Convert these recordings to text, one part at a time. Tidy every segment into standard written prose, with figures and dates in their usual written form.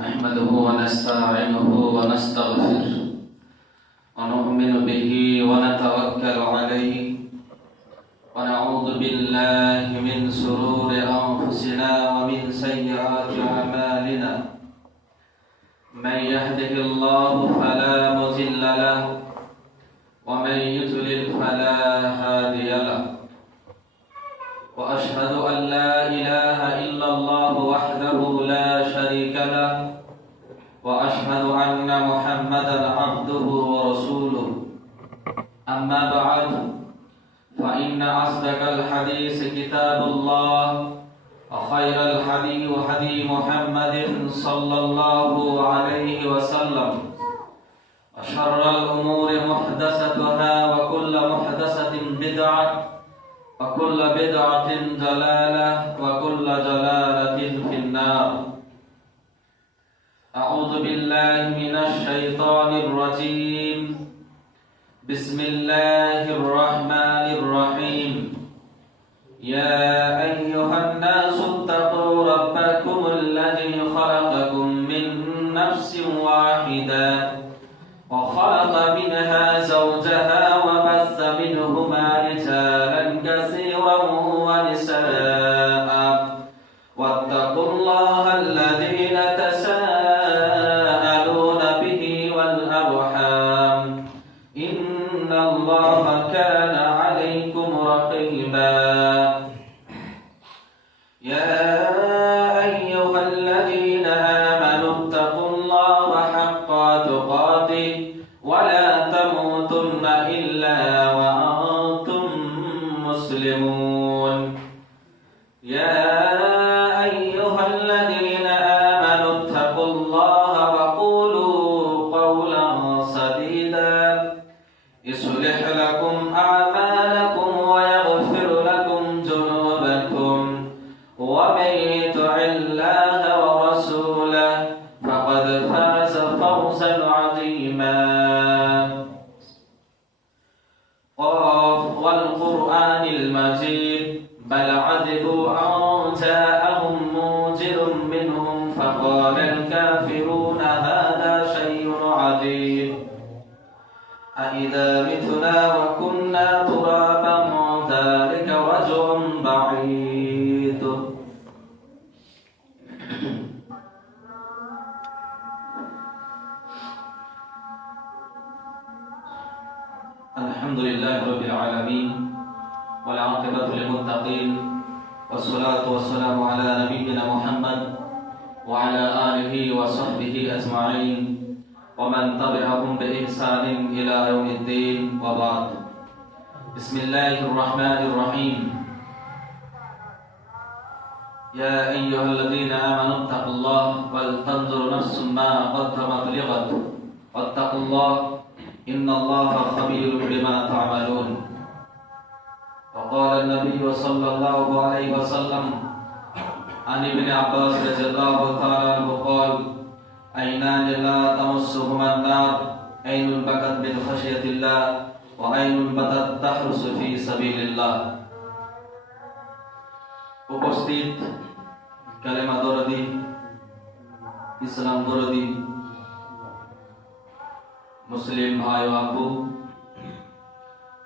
نحمده ونستعينه ونستغفره ونؤمن به ونتوكل عليه ونعوذ بالله من شرور أنفسنا ومن سيئات أعمالنا من يهده الله فلا مضل له ومن يضلل فلا هادي له وأشهد أن لا إله إلا الله وحده لا شريك له وأشهد أن محمدا عبده ورسوله أما بعد فإن أصدق الحديث كتاب الله وخير الهدي هدي محمد صلى الله عليه وسلم وشر الأمور محدثاتها وكل محدثة بدعة وكل بدعة ضلالة وكل ضلالة في النار. أعوذ بالله من الشيطان الرجيم. بسم الله الرحمن الرحيم. يا أيها الناس اتقوا ربكم الذي خلقكم من نفس واحدة وخلق منها زوجها وبث منهما رجالا كثيرا ونساء واتقوا الله الذي تساءلون به والأرحام إن الله كان عليكم رقيبا. يا أيها الذين آمنوا اتقوا الله حق تقاته ولا تموتن إلا وأنتم مسلمون. يا أيها الذين آمنوا اتقوا الله وقولوا قولا سديدا يصلح لكم أعمالكم ويغفر لكم ذنوبكم ومن يطع الله ورسوله فقد فاز فوزا عظيما. قاف والقرآن المجيد بل عجبوا أن جاءهم منذر منهم فقال الكافرون هذا شيء عجيب أإذا متنا وكنا ترابا ذلك رجع بعيد. الحمد لله رب العالمين والعاقبة للمتقين والصلاة والسلام على نبينا محمد وعلى آله وصحبه أجمعين ومن تبعهم بإحسان إلى يوم الدين وبعد. بسم الله الرحمن الرحيم. يا أيها الذين آمنوا اتقوا الله ولتنظر نفس ما قدمت لغد واتقوا الله إن الله خبير بما تعملون. وقال النبي صلى الله عليه وسلم عن ابن عباس رضي الله تعالى عنه قال عينان لا تمسهما النار عين بكت من خشية الله وعين بتت تحرس في سبيل الله. উপস্থিত কালেমা দরদি ইসলাম দরদি মুসলিম ভাই ও আপু,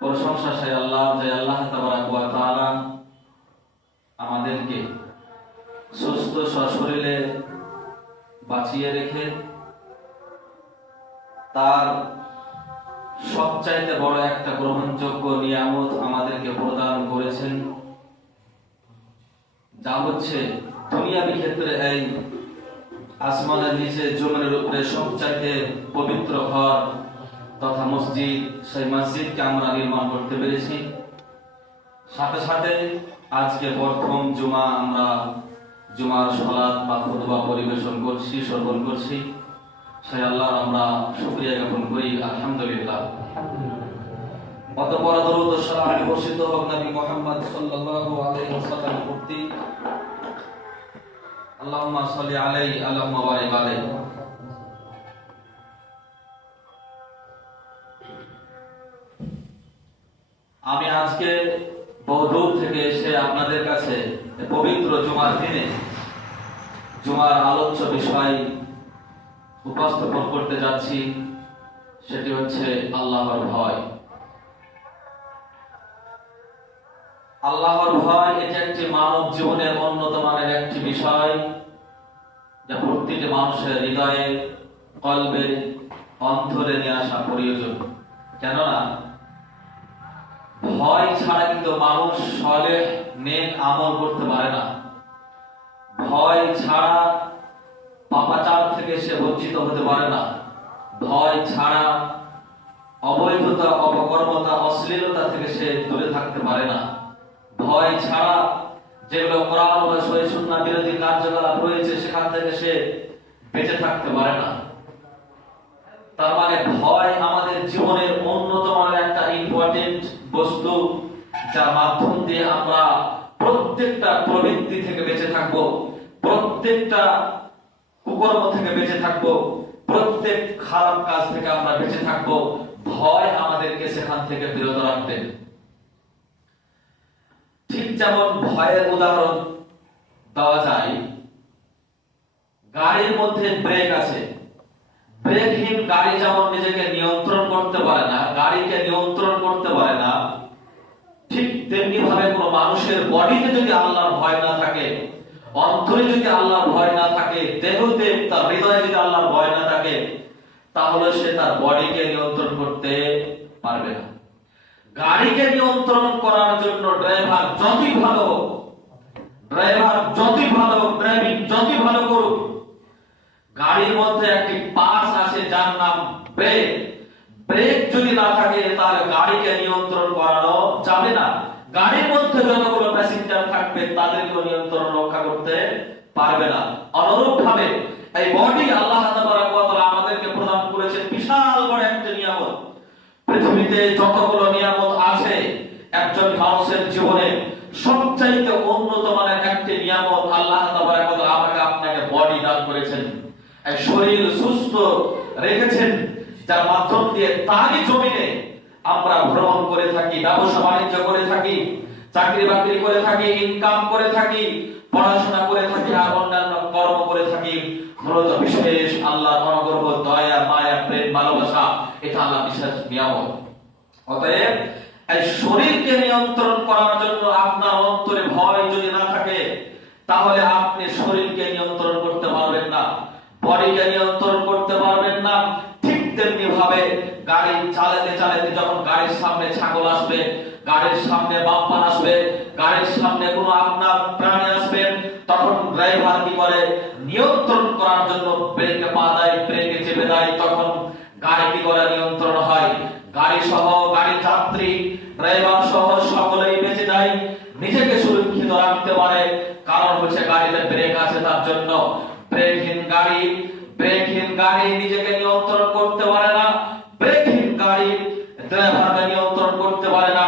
প্রশংসা সেই আল্লাহ যে আল্লাহ তাবারাক ওয়া তাআলা আমাদেরকে সুস্থ সশরীরে বাঁচিয়ে রেখে তার সবচাইতে বড় একটা গ্রহণযোগ্য নিয়ামত আমাদেরকে প্রদান করেছেন, যা হচ্ছে দুনিয়াবি ক্ষেত্রে এই আসমানের নিচে জমিনের উপরে সবচাইতে পবিত্র ঘর তথা মসজিদ। সেই মসজিদকে আমরা নির্মাণ করতে পেরেছি। সাথে সাথে আজকে প্রথম জুমা আমরা জুমার সালাত বা খুতবা পরিবেশন করছি, শ্রবণ করছি। সেই আল্লাহর আমরা শুকরিয়া জ্ঞাপন করি, আলহামদুলিল্লাহ। অতঃপর দরুদ ও সালাম বর্ষিত হোক নবী মুহাম্মদ সাল্লাল্লাহু আলাইহি ওয়াসাল্লামের প্রতি। আল্লাহুম্মা সাল্লি আলাইহি আল্লাহুম্মা বারিক আলাইহি। আমি আজকে বহুদূর থেকে এসে আপনাদের কাছে পবিত্র জুমার দিনে জুমার আলোচ্য বিষয় উপস্থাপন করতে যাচ্ছি সেটি হচ্ছে আল্লাহর ভয়। আল্লাহর ভয় এটি একটি মানব জীবনের উন্নত মানের একটি বিষয়, যা প্রতিটি মানুষের হৃদয়ে, কলবে, অন্তরে নিয়ে আসা প্রয়োজন। কেননা ভয় ছাড়া কিন্তু মানুষ সলেহ নেক আমল করতে পারে না। ভয় ছাড়া পাপাচার থেকে সে বঞ্চিত হতে পারে না। ভয় ছাড়া অবৈধতা, অপকর্মতা, অশ্লীলতা থেকে সে দূরে থাকতে পারে না। ভয় ছাড়া যেগুলো কোরআন ও সুন্নাহ বিরোধী কার্যকলাপ রয়েছে সেখান থেকে সে বেঁচে থাকতে পারে না। তার মানে ভয় আমাদের জীবনের অন্যতম একটা ইম্পর্টেন্ট বস্তু, যার মাধ্যম দিয়ে আমরা প্রত্যেকটা প্রবৃত্তি থেকে বেঁচে থাকবো, প্রত্যেকটা কুকর্ম থেকে বেঁচে থাকবো, প্রত্যেক খারাপ কাজ থেকে আমরা বেঁচে থাকবো। ভয় আমাদেরকে সেখান থেকে বিরত রাখবে। ঠিক যেমন ভয়ের উদাহরণ দেওয়া যায়, গাড়ির মধ্যে ব্রেক আছে। ব্রেকহীন গাড়ি যেমন নিজেকে নিয়ন্ত্রণ করতে পারে না, গাড়িকে নিয়ন্ত্রণ করতে পারে না, ঠিক তেমনি ভাবে কোন মানুষের বডিতে যদি আল্লাহর ভয় না থাকে, অন্তরে যদি আল্লাহর ভয় না থাকে, দেহতে তার হৃদয়ে যদি আল্লাহর ভয় না থাকে, তাহলে সে তার বডিকে নিয়ন্ত্রণ করতে পারবে না। গাড়িকে নিয়ন্ত্রণ করার জন্য ড্রাইভার যতই ভালো, ড্রাইভিং যতই ভালো করুক, গাড়ির মধ্যে একটি পার্টস আছে যার নাম ব্রেক। ব্রেক যদি না থাকে তাহলে গাড়িকে নিয়ন্ত্রণ করানো যাবে না। গাড়ির মধ্যে যতগুলো প্যাসেঞ্জার থাকবে তাদেরকে নিয়ন্ত্রণ রক্ষা করতে পারবে না। অনুরূপ ভাবে এই বডি আল্লাহ তাবারক ওয়া তাআলা আমাদেরকে প্রদান করেছেন বিশাল বড় একটা নিয়ামত। পৃথিবীতে যতগুলো নিয়ামত আছে, একজন মানুষের জীবনে সবচাইতে উন্নত মানের একটি নিয়ামত আল্লাহ তাবারক ওয়া তাআলা আমাকে আপনাকে বডি দান করেছেন, এই শরীর সুস্থ রেখেছেন, যার মাধ্যম দিয়ে তারই জমিনে আমরা ভ্রমণ করে থাকি, ব্যবসা বাণিজ্য করে থাকি, চাকরি বাকরি করে থাকি, ইনকাম করে থাকি, পড়াশোনা করে থাকি, আর অন্যান্য কর্ম করে থাকি। মূলত বিশেষ আল্লাহর অনুগ্রহ, দয়া, মায়া, প্রেম, ভালোবাসা, এটা আল্লাহ বিশেষ নিয়ামত। অতএব এই শরীরকে নিয়ন্ত্রণ করার জন্য আপনার অন্তরে ভয় যদি না থাকে, তাহলে আপনি শরীরকে নিয়ন্ত্রণ করতে পারবেন না, বডিকে নিয়ন্ত্রণ করতে পারবেন না। ঠিক তেমনি ভাবে গাড়ি চালাতে চালাতে যখন গাড়ির সামনে ছাগল আসবে, গাড়ির সামনে বাম্পার আসবে, গাড়ির সামনে কোনো আপনার প্রাণী আসবে, তখন ড্রাইভার কি করে, নিয়ন্ত্রণ করার জন্য ব্রেকে পা দেয়, ব্রেকে চেপে দেয়, তখন গাড়ি কি করে নিয়ন্ত্রণ হয়। গাড়ি সহ, গাড়ির যাত্রী, ড্রাইভার সহ সকলেই বেঁচে যায়, নিজেকে সুরক্ষিত রাখতে পারে। কারণ হচ্ছে গাড়িতে ব্রেক আছে তার জন্য। ব্রেকহীন গাড়ি নিজেকে নিয়ন্ত্রণ করতে পারে না, ব্রেকহীন গাড়ি ড্রাইভারকে নিয়ন্ত্রণ করতে পারে না,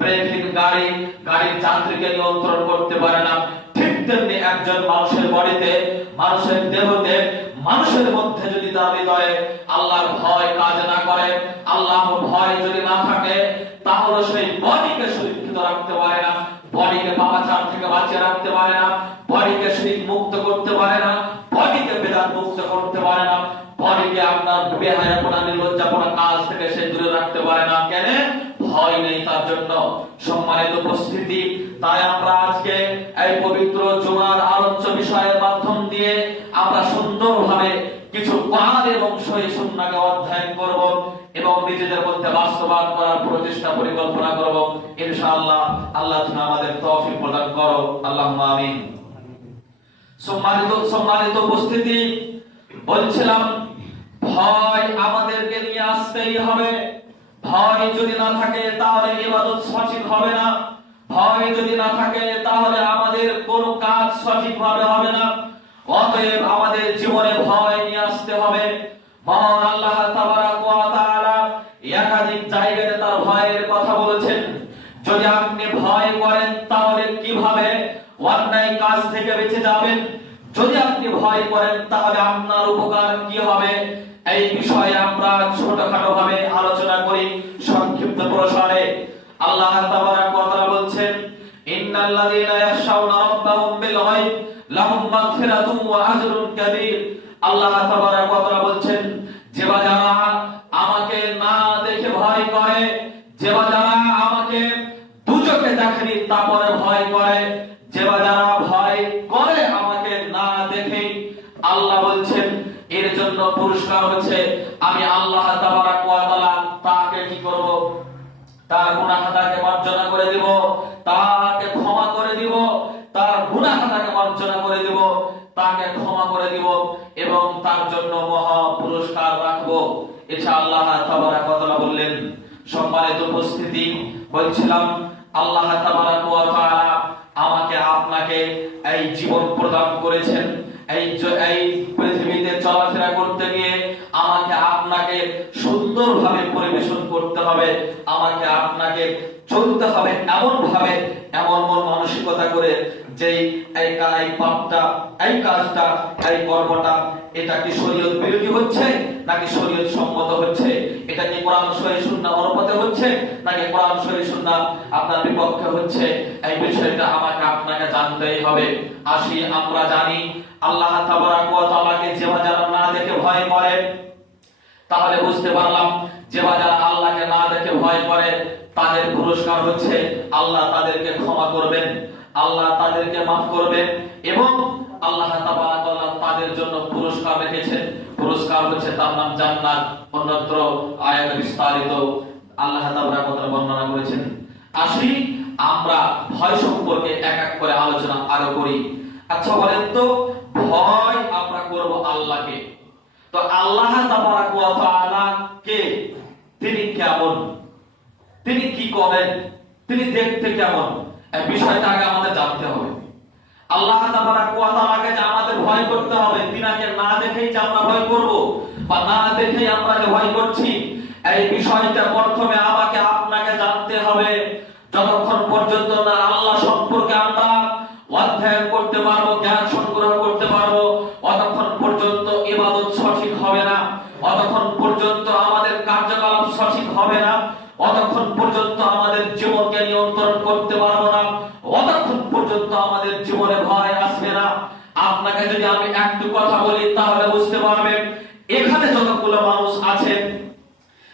ব্রেকহীন গাড়ি গাড়ির যাত্রীকে নিয়ন্ত্রণ করতে পারে না। ঠিক তেমনি একজন মানুষের বডিতে, মানুষের দেহতে, মানুষের মধ্যে যদি তার হৃদয়ে আল্লাহর ভয় কাজ না করে, আল্লাহর ভয় যদি না থাকে, তাহলে সেই বডিকে সুরক্ষিত রাখতে পারে না, বডিকে পাপাচার থেকে বাঁচিয়ে রাখতে পারে না, বডিকে শিরক মুক্ত করতে পারে না, বডিকে বেদাত মুক্ত করতে পারে না, বডিকে আপনার বেহায়াপনা, নির্লজ্জাপনা কাজ থেকে সে দূরে রাখতে পারে না। কেন? ভয় নেই তার জন্য। সম্মানিত উপস্থিতি, তাই আমরা আজকে এই পবিত্র জুমার আলোচ্য বিষয়ের মাধ্যম দিয়ে আমরা সুন্দরভাবে কিছু কোরআন এবং সহিহ সুন্নাহকে অধ্যয়ন করব এবং নিজেদের মধ্যে বাস্তবায়ন করার প্রচেষ্টা পরিকল্পনা করব। ইনশাআল্লাহ আল্লাহ তাআলা আমাদের তৌফিক প্রদান করো, আল্লাহুম্মা আমিন। সম্মানিত উপস্থিতি, বলছিলাম ভয় আমাদেরকে নিয়ে আসতেই হবে। ভয় যদি না থাকে তাহলে ইবাদত সঠিক হবে না, ভয় যদি না থাকে তাহলে আমাদের কোনো কাজ সঠিকভাবে হবে না। অতএব আমাদের জীবনে ভয় নিয়ে আসতে হবে। মহান আল্লাহ তাবারক ওয়া তাআলা একাধিক জায়গায় তার ভয়ের কথা বলেছেন। যদি আপনি ভয় করেন তাহলে কিভাবে অন্যায় কাজ থেকে বেঁচে যাবেন, যদি আপনি ভয় করেন তাহলে আপনার উপকার কি হবে, এই বিষয়ে আমরা ছোটখাটো ভাবে আলোচনা করি সংক্ষিপ্ত প্রসারে। আল্লাহ তাবারক ওয়া তাআলা বলছেন, ইন্নাল্লাযীনা ইয়াখশাউনা রাব্বাহুম বিল গায়ব লাহুম মাগফিরাতুন ওয়া আজরুন কাবীর। আল্লাহ তাবারক ওয়া তাআলা বলছেন, যে যারা আমাকে না দেখে ভয় করে, যে যারা আমাকে দুচোখে দেখেনি তারপরে ভয় করে, যে যারা ভয় করে আমাকে না দেখে, আল্লাহ বলছেন এর জন্য পুরস্কার হচ্ছে আমি আল্লাহ তাবারক ওয়া তাআলা তাকে কি করব, তার গুনাহ খাতাকে মার্জনা করে দিব, তাকে ক্ষমা করে দিব, তার গুনাহ খাতাকে মার্জনা করে দিব, তাকে ক্ষমা করে দিব এবং তার জন্য মহা পুরস্কার রাখবো। এটা আল্লাহ তাবারক ওয়া তাআলা বললেন। সম্মানিত উপস্থিতি, বলছিলাম আল্লাহ তাবারক ওয়া তাআলা আমাকে আপনাকে এই জীবন প্রদান করেছেন। এই পৃথিবীতে চলাফেরা করতে গিয়ে আমাকে আপনাকে সুন্দরভাবে পরিবেশন করতে হবে, আমাকে আপনাকে চলতে হবে এমন ভাবে, এমন মন মানসিকতা করে যে এই পাপটা, এই কাজটা, এই কর্মটা এটা কি শরীয়ত বিরোধী হচ্ছে নাকি শরীয়ত সম্মত হচ্ছে, এটা কি কোরআন সহিহ সুন্নাহ অনুপাতে হচ্ছে নাকি কোরআন সহিহ সুন্নাহ আপনার বিপক্ষে হচ্ছে, এই বিষয়টা আমাকে আপনাকে জানতেই হবে। আসি, আমরা জানি আল্লাহ তাবারক ওয়া তাআলাকে যে যারা না দেখে ভয় করে, তাহলে বুঝতে পারলাম যে যারা আল্লাহকে না দেখে ভয় করে তাদের পুরস্কার হচ্ছে আল্লাহ তাদেরকে ক্ষমা করবেন, আল্লাহ তাদেরকে মাফ করবেন এবং আল্লাহ তাবারক ওয়া তাআলা তাদের জন্য পুরস্কার রেখেছেন। পুরস্কার হচ্ছে তার নাম জান্নাত। অন্যত্র আয়াতে বিস্তারিত আল্লাহ তাবারক ওয়া তাআলা বর্ণনা করেছেন। আসি, আমরা ভয় সম্পর্কে এক এক করে আলোচনা আরো করি। আচ্ছা বলেন তো, ভয় আমরা করব আল্লাহকে, তো আল্লাহ তাবারক ওয়া তাআলা কে, তিনি কেমন, তিনি কি করেন, তিনি দেখতে কেমন, এই বিষয়টা আগে আমাদের জানতে হবে। আল্লাহ তাবারক ওয়া তাআলাকে যে আমাদের ভয় করতে হবে, তিনাকে না দেখেই যে আমরা ভয় করব বা না দেখেই আমরা যে ভয় করছি, এই বিষয়টা প্রথমে আমাকে আপনাকে জানতে হবে। যতক্ষণ পর্যন্ত না আল্লাহ সম্পর্কে আমরা অধ্যয়ন করতে পারবো, জ্ঞান সংগ্রহ করতে পারবো, অতক্ষণ পর্যন্ত ইবাদত সঠিক হবে না, অতক্ষণ পর্যন্ত আমাদের কার্যকলাপ সঠিক হবে না, অতক্ষণ পর্যন্ত আমাদের জীবনকে নিয়ন্ত্রণ করতে পারবো না, অতক্ষণ পর্যন্ত আমাদের জীবনে ভয় আসবে না। আপনাকে যদি আমি একটু কথা বলি তাহলে বুঝতে পারবেন, এখানে যতগুলো মানুষ আছে,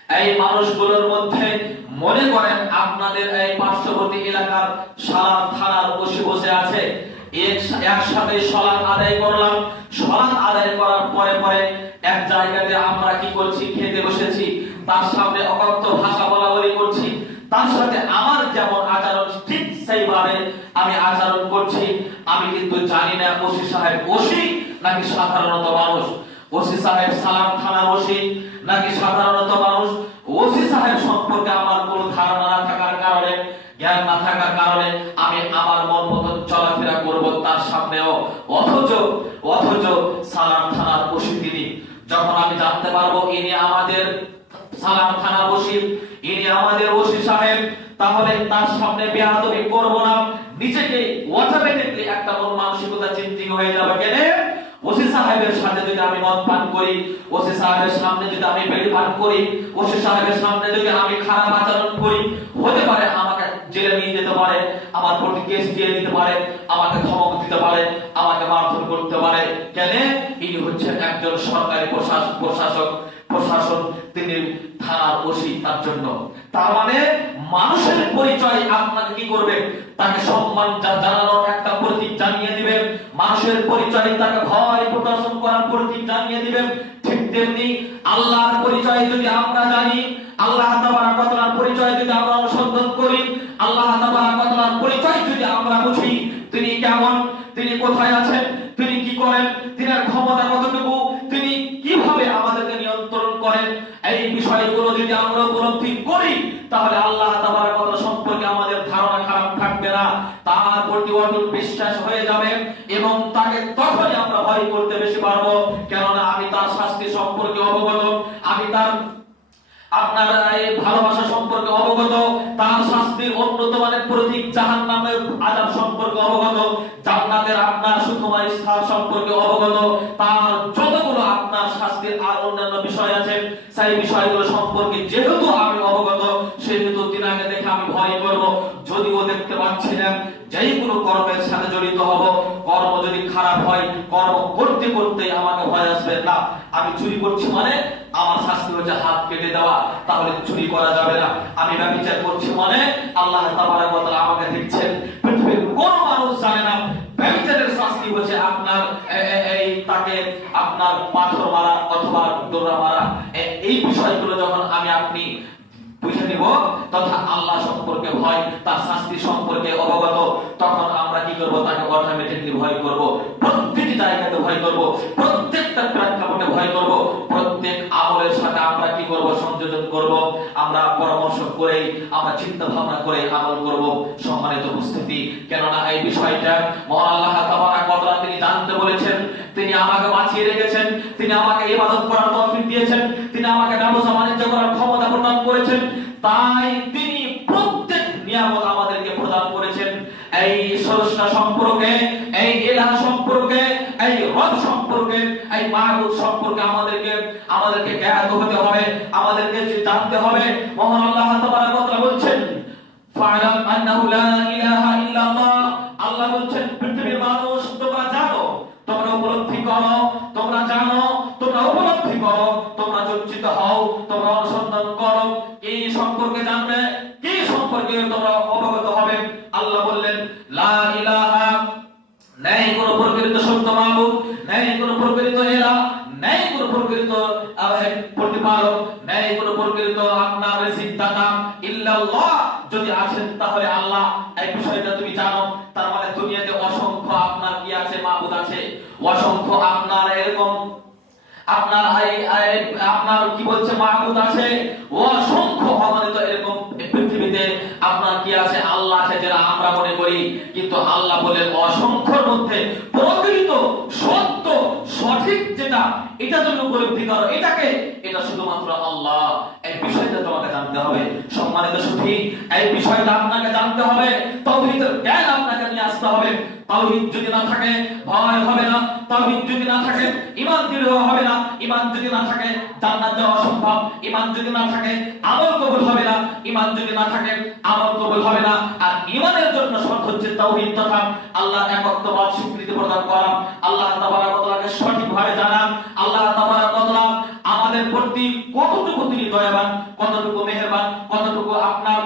এই মানুষগুলোর মধ্যে মনে করেন আপনাদের এই পার্শ্ববর্তী এলাকার সালাত থানার ওসি বসে আছে, একসাথে সালাত আদায় করলাম, সালাত আদায় করার পরে পরে এক জায়গাতে আমরা কি করছি, খেতে বসেছি, তার সামনে অকথ্য ভাষা বলা বলি করছি, তার সাথে আমার যেমন আচরণ ঠিক সেইভাবে আমি আচরণ করছি। আমি কিন্তু জানি না ওসি সাহেব ওসি নাকি সাধারণত মানুষ, ওসি সাহেব সালাম থানার ওসি নাকি সাধারণত মানুষ। ওসি সাহেব সম্পর্কে আমার কোনো ধারণা না থাকার কারণে, জ্ঞান না থাকার কারণে আমি আমার মন মতো চলাফেরা করব তার সামনেও, অথচ সালাম থানার ওসি তিনি। যখন আমি জানতে পারবো ইনি আমাদের সালাম থানার ওসি, ইনি আমাদের ওসি সাহেব, তাহলে তার সামনে বেয়াদবি করব না, নিজেকে অটোমেটিকলি একটা মন মানসিকতা চিন্তিত হয়ে যাবে। কেন? ওসি সাহেবের সাথে যদি আমি মদ পান করি, ওসি সাহেবের সামনে যদি আমি বিড়ি পান করি, ওসি সাহেবের সামনে যদি আমি খারাপ আচরণ করি, হতে পারে আমাকে জেলে নিয়ে যেতে পারে, আমার প্রতি কেস দিয়ে দিতে পারে, আমাকে ধমক দিতে পারে, আমাকে মারধর করতে পারে। কেন? ইনি হচ্ছেন একজন সরকারি প্রশাসন, তিনি থানার ওসি। তার জন্য তার মানে মানুষের পরিচয় আপনাকে কি করবে, তাকে সম্মান জানানোর একটা প্রতীক জানিয়ে দিবেন, মানুষের পরিচয় তাকে ভয় প্রদর্শন করার প্রতীক জানিয়ে দিবেন। ঠিক তেমনি আল্লাহর পরিচয় যদি আমরা জানি, আল্লাহ তাবারক ওয়া তাআলার পরিচয় যদি আমরা অনুসন্ধান করি, আল্লাহ তাবারক ওয়া তাআলার পরিচয় যদি আমরা বুঝি, তিনি কেমন, তিনি কোথায় আছেন, তিনি কি করেন, তিনার ক্ষমতা কতটুকু, তিনি কিভাবে আমাদেরকে নিয়ন্ত্রণ করেন, এই বিষয়গুলো যদি আমরা উপলব্ধি করি, তাহলে আল্লাহ তাবারক ওয়া তাআলা সম্পর্কে আমাদের ধারণা খারাপ থাকবে না, তার প্রতি অটুট বিশ্বাস হয়ে যাবে এবং তাকে তখনই আমরা ভয় করতে বেশি পারবো। কেননা আমি তার শাস্তি সম্পর্কে অবগত, আমি তার আপনার এই ভালোবাসা সম্পর্কে অবগত, তার শাস্তির উন্নত মানের প্রতীক জাহান্নামের আযাব সম্পর্কে অবগত, জান্নাতের আপনার সুখময় স্থান সম্পর্কে অবগত, তার যতগুলো আপনার শাস্তির আর অন্যান্য বিষয় আছে সেই বিষয়গুলো সম্পর্কে যেহেতু আমি অবগত, সেহেতু তিনাকে দেখে আমি ভয় করব। যদিও দেখতে পাচ্ছি না, যেই কোনো কর্মের সাথে জড়িত হব, কর্ম যদি খারাপ হয়, কর্ম করতে করতে আমাকে ভয় আসবে না, আমি চুরি করছি মানে আমার শাস্তি হচ্ছে হাত কেটে দেওয়া, তাহলে চুরি করা যাবে না। আমি ব্যভিচার করছি মানে আল্লাহ তাবারক ওয়া তাআলা আমাকে দেখছেন। পৃথিবীর কোন মানুষ জানে না ব্যভিচারের শাস্তি হচ্ছে আপনার তাকে আপনার পাথর মারা অথবা দৌড়া মারা। এই বিষয়গুলো যখন আমি আপনি বুঝে নিব তথা আল্লাহ সম্পর্কে ভয়, তার শাস্তি সম্পর্কে অবগত, তখন আমরা কি করব? তাকে অটোমেটিকলি ভয় করব, প্রত্যেকটি জায়গাতে ভয় করব, প্রত্যেকটা প্রেক্ষাপটে ভয় করব, প্রত্যেক আমলের সাথে আমরা কি করব? সংযোজন করব। আমরা পরামর্শ করে, আমরা চিন্তা ভাবনা করে আমল করব। সম্মানিত উপস্থিতি, কেননা এই বিষয়টা মহান আল্লাহ তাবারক ওয়া তাআলা তিনি জানতে বলেছেন, তিনি আমাকে বাঁচিয়ে রেখেছেন, তিনি আমাকে ইবাদত করার তৌফিক দিয়েছেন, তিনি আমাকে ব্যবসা বাণিজ্য করার ক্ষমতা প্রদান করেছেন, তাই তিনি প্রত্যেক নিয়ামত আমাদেরকে প্রদান করেছেন। এই স্রষ্টা সম্পর্কে, এই ইলাহ সম্পর্কে, এই রব সম্পর্কে, এই মাবুদ সম্পর্কে আমাদেরকে জ্ঞাত হতে হবে, আমাদেরকে জানতে হবে। মহান আল্লাহ তাবারক ওয়া তাআলা বলছেন, ফা'লাম আন্নাহু লা ইলাহা ইল্লাল্লাহ। আল্লাহ বলছেন, পৃথিবীর মানুষ তোমরা জানো, তোমরা উপলব্ধি করো, তোমরা জানো, তোমরা উপলব্ধি করো, তোমরা চর্চিত হও, তোমরা অনুসন্ধান করো, এই সম্পর্কে জানবে, কি সম্পর্কে তোমরা অবগত হবে। আল্লাহ বললেন, লা ইলাহা, নাই কোন প্রকৃত সত্য মাবুদ, নাই কোন প্রকৃত ইলাহ, নাই কোন প্রকৃত প্রতিপালক, নাই কোন প্রকৃত আপনার রিজিক দাতা ইল্লাল্লাহ। যদি আছেন তাহলে আল্লাহ, এই বিষয়টা তুমি জানো। তার মানে দুনিয়াতে অসংখ্য আপনার কি আছে? মাবুদ আছে, অসংখ্য আপনার এরকম আপনার কি বলছে মাবুদ আছে, অসংখ্য অগণিত এরকম পৃথিবীতে আপনার কি আছে? আল্লাহ আছে, যেটা আমরা মনে করি। কিন্তু আল্লাহ বলেন অসংখ্যর মধ্যে প্রকৃত সত্য সঠিক যেটা, এটা তুমি উপলব্ধি করো, এটা শুধুমাত্র আল্লাহ। এই বিষয়টা তোমাকে জানতে হবে। সম্মানিত সুধী, এই বিষয়টা আপনাকে জানতে হবে। তাওহীদের জ্ঞান আপনাকে নিয়ে আসতে হবে। তাওহীদ যদি না থাকে ভয় হবে না, তাওহীদ যদি না থাকে ঈমান দৃঢ় হবে না, ঈমান যদি না থাকে জান্নাত যাওয়া অসম্ভব, ঈমান যদি না থাকে আমল কবুল হবে না, ঈমান যদি না থাকে আমল কবুল হবে না। আর ঈমানের জন্য শর্ত হচ্ছে তাওহীদ তথা আল্লাহর একত্ববাদ স্বীকৃতি প্রদান করা, আল্লাহ তাবারক ওয়া তাআলাকে সঠিকভাবে জানা, আল্লাহ তাবারক ওয়া তাআলা আমাদের প্রতি কতটুকু তিনি দয়াবান, কতটুকু মেহেরবান, কতটুকু আপনার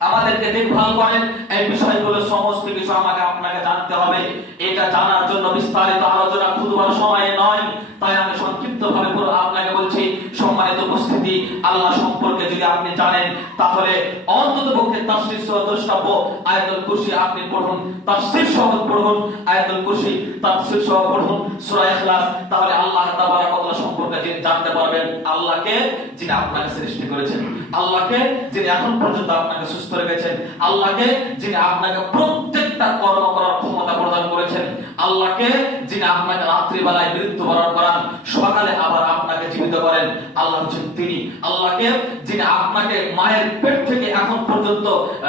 আমাদেরকে দেখভাল করেন, এই বিষয়গুলো সমস্ত কিছু আমাকে আপনাকে জানতে হবে। এটা জানার জন্য বিস্তারিত আলোচনা খুদবার সময় নয়, তাই আমি সংক্ষিপ্তভাবে পুরো আপনাকে বলছি। সম্মানিত উপস্থিতি, আল্লাহ সম্পর্কে যদি আপনি জানেন তাহলে অন্ততপক্ষে তাফসীর সহ দ্রষ্টব্য আয়াতুল কুরসি আপনি পড়ুন, তাফসীর সহ পড়ুন আয়াতুল কুরসি, তাফসীর সহ পড়ুন সূরা ইখলাস। তাহলে আল্লাহ তাবারক ওয়া তাআলা সম্পর্কে যিনি জানতে পারবেন, আল্লাহকে যিনি আপনাকে সৃষ্টি করেছেন, আল্লাহকে যিনি এখন পর্যন্ত আপনাকে সুস্থ রেখেছেন, আল্লাহকে যিনি আপনাকে প্রত্যেকটা কর্ম করার ক্ষমতা প্রদান করেছেন, আল্লাহকে যিনি আপনাকে রাত্রিবেলায় মৃত্যুবরণ করান, সকালে আবার আপনাকে জীবিত করেন, আল্লাহ হচ্ছেন তিনি। আল্লাহকে যিনি আপনাকে মায়ের পেট থেকে এখন পর্যন্ত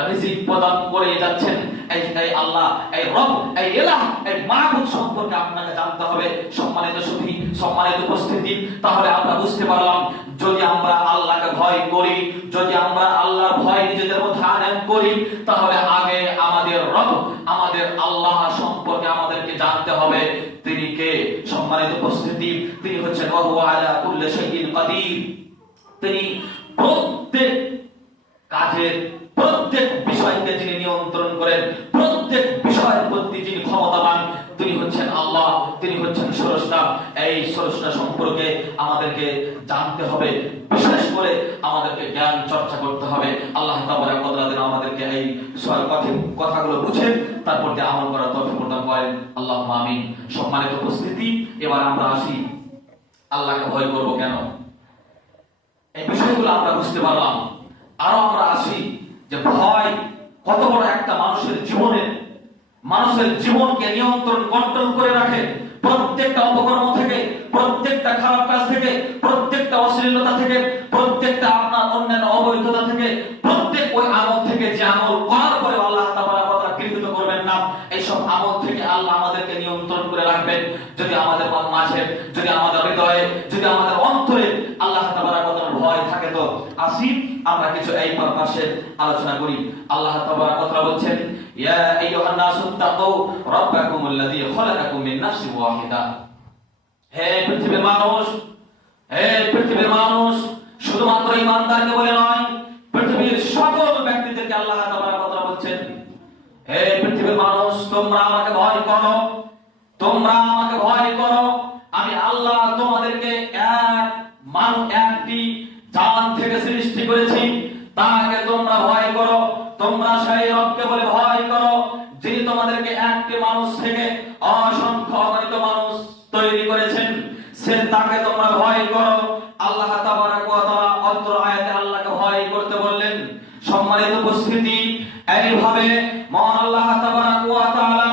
রিজিক প্রদান করে যাচ্ছেন, এই আল্লাহ, এই রব, এই ইলাহ, এই মাবুদ সম্পর্কে আপনাকে জানতে হবে। সম্মানিত সুধী, সম্মানিত উপস্থিতি, তাহলে আমরা বুঝতে পারলাম যদি আমরা আল্লাহকে ভয় করি, যদি আমরা আল্লাহর ভয় নিজেদের মধ্যে আনয়ন করি, তাহলে আগে আমাদের রব, আমাদের আল্লাহ সম্পর্কে আমাদেরকে জানতে হবে তিনি কে। সম্মানিত উপস্থিতি, তিনি হচ্ছেন ওয়া হুয়া আলা কুল্লি শাইইন কাদির। তিনি প্রত্যেক কাজের, প্রত্যেক বিষয়কে যিনি নিয়ন্ত্রণ করেন, প্রত্যেক বিষয়ের প্রতি যিনি ক্ষমতাবান, তিনি হচ্ছেন আল্লাহ, তিনি হচ্ছেন স্রষ্টা। এই স্রষ্টা সম্পর্কে আমাদেরকে জানতে হবে, বিশেষ করে আমাদেরকে জ্ঞান চর্চা করতে হবে। আল্লাহ তাবারক ওয়া তাআলা আমাদেরকে এই কথাগুলো বুঝে তারপর দিয়ে আমল করার তৌফিক প্রদান করেন। আল্লাহুম্মা আমিন। সম্মানিত উপস্থিতি, এবার আমরা আসি আল্লাহকে ভয় করব কেন, এই বিষয়গুলো আমরা বুঝতে পারলাম। আরো আমরা আসি যে ভয় কত বড় একটা মানুষের জীবনকে নিয়ন্ত্রণ, কন্ট্রোল করে রাখে। প্রত্যেকটা অপকর্ম থেকে, প্রত্যেকটা খারাপ কাজ থেকে, প্রত্যেকটা অশ্লীলতা থেকে, প্রত্যেকটা আপনার অন্যান্য অবৈধতা থেকে, প্রত্যেক ওই আমল থেকে যে আমল করার পরে আল্লাহ তাবারক ওয়া তাআলা কৃতজ্ঞ করবেন না, এই সব আমল থেকে আল্লাহ আমাদেরকে নিয়ন্ত্রণ করে রাখবেন। যদি আমাদের মাঝে, যদি আমাদের হৃদয়ে, যদি আমাদের অন্তরে আল্লাহ তাবারক ওয়া তাআলার ভয় থাকে, তো আসি আমরা কিছু এই পাশে আলোচনা করি। আল্লাহ তাবারক ওয়া তাআলা বলছেন, ইয়া আইয়ুহান নাসু তাকু রাব্বাকুমুল্লাযী খালাকাকুম মিন নাফসিন ওয়াহিদা। হে পৃথিবীর মানুষ, হে পৃথিবীর মানুষ, শুধুমাত্র ঈমানদারকে বলে নয়, পৃথিবীর সকল ব্যক্তিদেরকে আল্লাহ তাবারক ওয়া তাআলা বলছেন, হে পৃথিবীর মানুষ, তোমরা আমাকে ভয় করো, তোমরা আমাকে ভয় করো। আমি আল্লাহ তোমাদেরকে একটি জান থেকে সৃষ্টি করেছি, তাকে তোমরা ভয় করো। তোমরা সেই রবকে বলে ভয় করো যিনি তোমাদেরকে একটি মানুষ থেকে অসংখ্য অগণিত মানুষ তৈরি করেছেন, সে তাকে তোমরা ভয় করো। আল্লাহ তাবারক ওয়া তাআলা অত্র আয়াতে আল্লাহকে ভয় করতে বললেন। সম্মানিত উপস্থিতি, এইভাবে মহান আল্লাহ তাবারক ওয়া তাআলা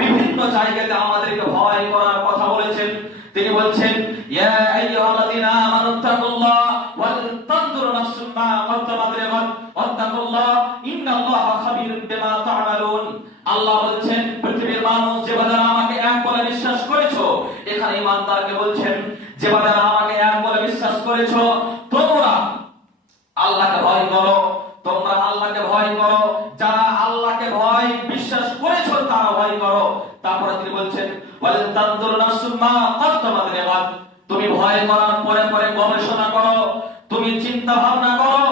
বিভিন্ন জায়গাতে আমাদেরকে ভয় করার কথা বলেছেন। তিনি বলছেন, ইয়া আইয়ুহাল্লাযীনা আমানুত্তাকুল্লাহ ওয়াল তানজুর নাফসুম মা কদ্দামাত লিগাদ ওয়াত্তাকুল্লাহ ইন্নাল্লাহা খাবীরুম বিমা তা'মালুন। আল্লাহ বলছেন, পৃথিবীর মানুষ যে বান্দারা আমাকে এক বলে বিশ্বাস করেছো, এখানে ঈমানদারকে বলছেন, যে বান্দারা আমাকে এক বলে বিশ্বাস করেছো, তোমরা আল্লাহকে ভয় করো, তোমরা আল্লাহকে ভয় করো। যারা আল্লাহকে ভয় বিশ্বাস করেছো তারা ভয় করো। তারপরে তিনি বলছেন, ওয়াল তানজুর নাফসুম মা কদ্দামাত লিগাদ। তুমি ভয় করার পরে পরে গবেষণা করো, তুমি চিন্তা ভাবনা করো।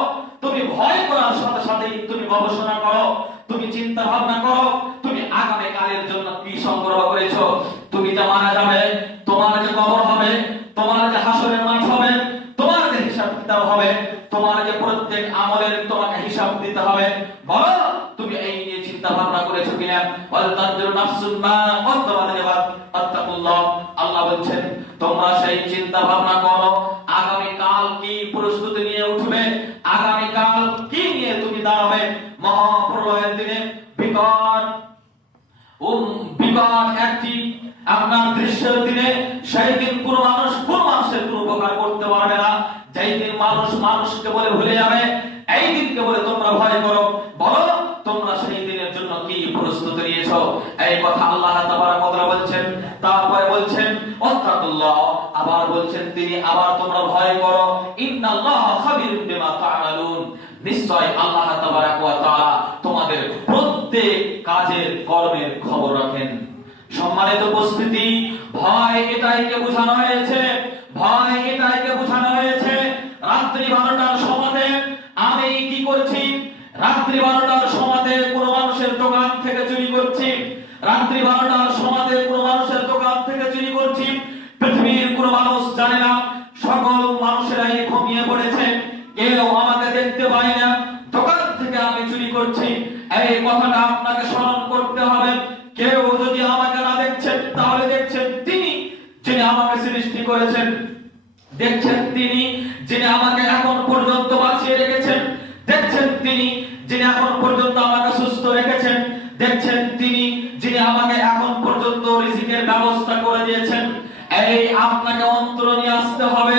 তুমি ভয় করার সাথে সাথেই তুমি গবেষণা করো, তুমি চিন্তা ভাবনা করো, তুমি আগামী কালের জন্য কি সংগ্রহ করেছো। তুমি যে মারা যাবে, তোমার যে কবর হবে, তোমার যে হাসরের মাঠ হবে, তোমার যে হিসাব কিতাব হবে, তোমার যে প্রত্যেক আমলের তোমাকে হিসাব দিতে হবে, বলো তুমি এই নিয়ে চিন্তা ভাবনা করেছো কিনা। ওয়াল তানজুর নাফসুম মা কদ্দামাত লিগাদ ওয়াত্তাকুল্লাহ। আল্লাহ বলছেন, তোমরা সেই চিন্তা ভাবনা করো, আগামী কাল কি প্রস্তুতি নিয়ে উঠবে, আগামী কাল কি নিয়ে তুমি দাঁড়াবে। মহাপ্রলয়ের দিনে বিকট একটি আপনার দৃশ্যের দিনে, সেই দিন কোন মানুষের কোন উপকার করতে পারবে না। যেই দিন মানুষ মানুষকে বলে ভুলে যাবে, এই দিনকে বলে তোমরা ভয় করো। বলো তোমরা সেই দিনের জন্য কি প্রস্তুতি নিয়েছো। এই কথা আল্লাহ তাবারক ওয়া তাআলা বলছেন। তারপরে বলছেন, ওয়াত্তাকুল্লাহ। আবার বলছেন তিনি, আবার তোমরা ভয় করো, ইন্নাল্লাহা খাবীরুম বিমা তা'মালুন। নিশ্চয় আল্লাহ তাবারক ওয়া তাআলা তোমাদের প্রত্যেক কাজের কর্মের খবর রাখেন। সম্মানিত উপস্থিতি, ভয় এটাইকে বোঝানো হয়েছে, ভয় এটাইকে বোঝানো হয়েছে। রাত্রি 12টার সময়তে আমি কি করছি, রাত্রি 12টার সময়তে কোন মানুষের দোকান থেকে চুরি করছি, রাত্রি 12টার সময়তে কোন মানুষের দোকান থেকে চুরি করছি। পৃথিবীর কোন মানুষ জানে না, সকল মানুষেরাই ঘুমিয়ে পড়েছে, কেউ আমাকে দেখতে পায় না, দোকান থেকে আমি চুরি করছি। এই কথাটা আপনাকে স্মরণ করতে হবে। কেউ যদি আমাকে না দেখছেন, তাহলে দেখছেন তিনি যিনি আমাকে সৃষ্টি করেছেন, দেখছেন তিনি যিনি আমাকে এখন পর্যন্ত বাঁচিয়ে রেখেছেন, দেখছেন তিনি যিনি এখন পর্যন্ত আমাকে সুস্থ রেখেছেন, দেখছেন তিনি যিনি আমাকে এখন পর্যন্ত রিজিকের ব্যবস্থা করে দিয়েছেন। এই আপনাকে অন্তর নিয়ে আসতে হবে,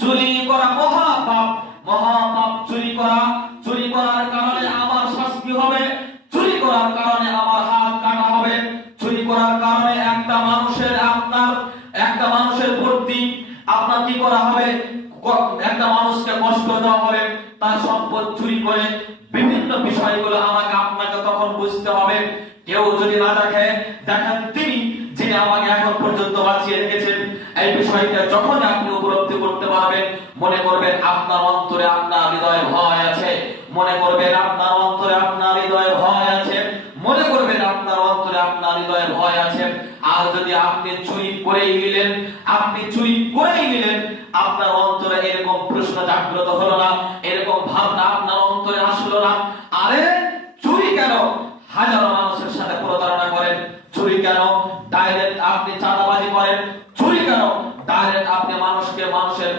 চুরি করা মহাপাপ, মহাপাপ চুরি করা। চুরি করার কারণে আমার শাস্তি হবে, চুরি করার কারণে আমার হাত কাটা হবে, চুরি করার কারণে একটা মানুষের প্রতি আপনার কি করা হবে, একটা মানুষকে কষ্ট দেওয়া হবে, তার সম্পদ চুরি করে। বিভিন্ন বিষয়গুলো আমাকে আপনাকে তখন বুঝতে হবে। কেউ যদি না দেখে, দেখেন তিনি যিনি আমাকে এখন পর্যন্ত বাঁচিয়ে রেখেছেন। এই বিষয়টা যখন আপনি উপলব্ধি করতে পারবেন, মনে করবেন আপনার অন্তরে আপনার হৃদয়ে ভয় আছে, মনে করবেন আপনার অন্তরে আপনার হৃদয়ে ভয় আছে, মনে করবেন আপনার অন্তরে আপনার হৃদয়ে ভয় আছে। আর যদি আপনি চুরি করেই নিলেন, আপনার অন্তরে এরকম প্রশ্ন জাগ্রত হলো না, এরকম ভাবনা আপনার অন্তরে আসলো না, আরে চুরি কেন, হাজারো মানুষের সাথে প্রতারণা করেন, চুরি কেন ডাইরেক্ট আপনি চাঁদাবাজি করেন, চুরি কেন ডাইরেক্ট আপনি মানুষের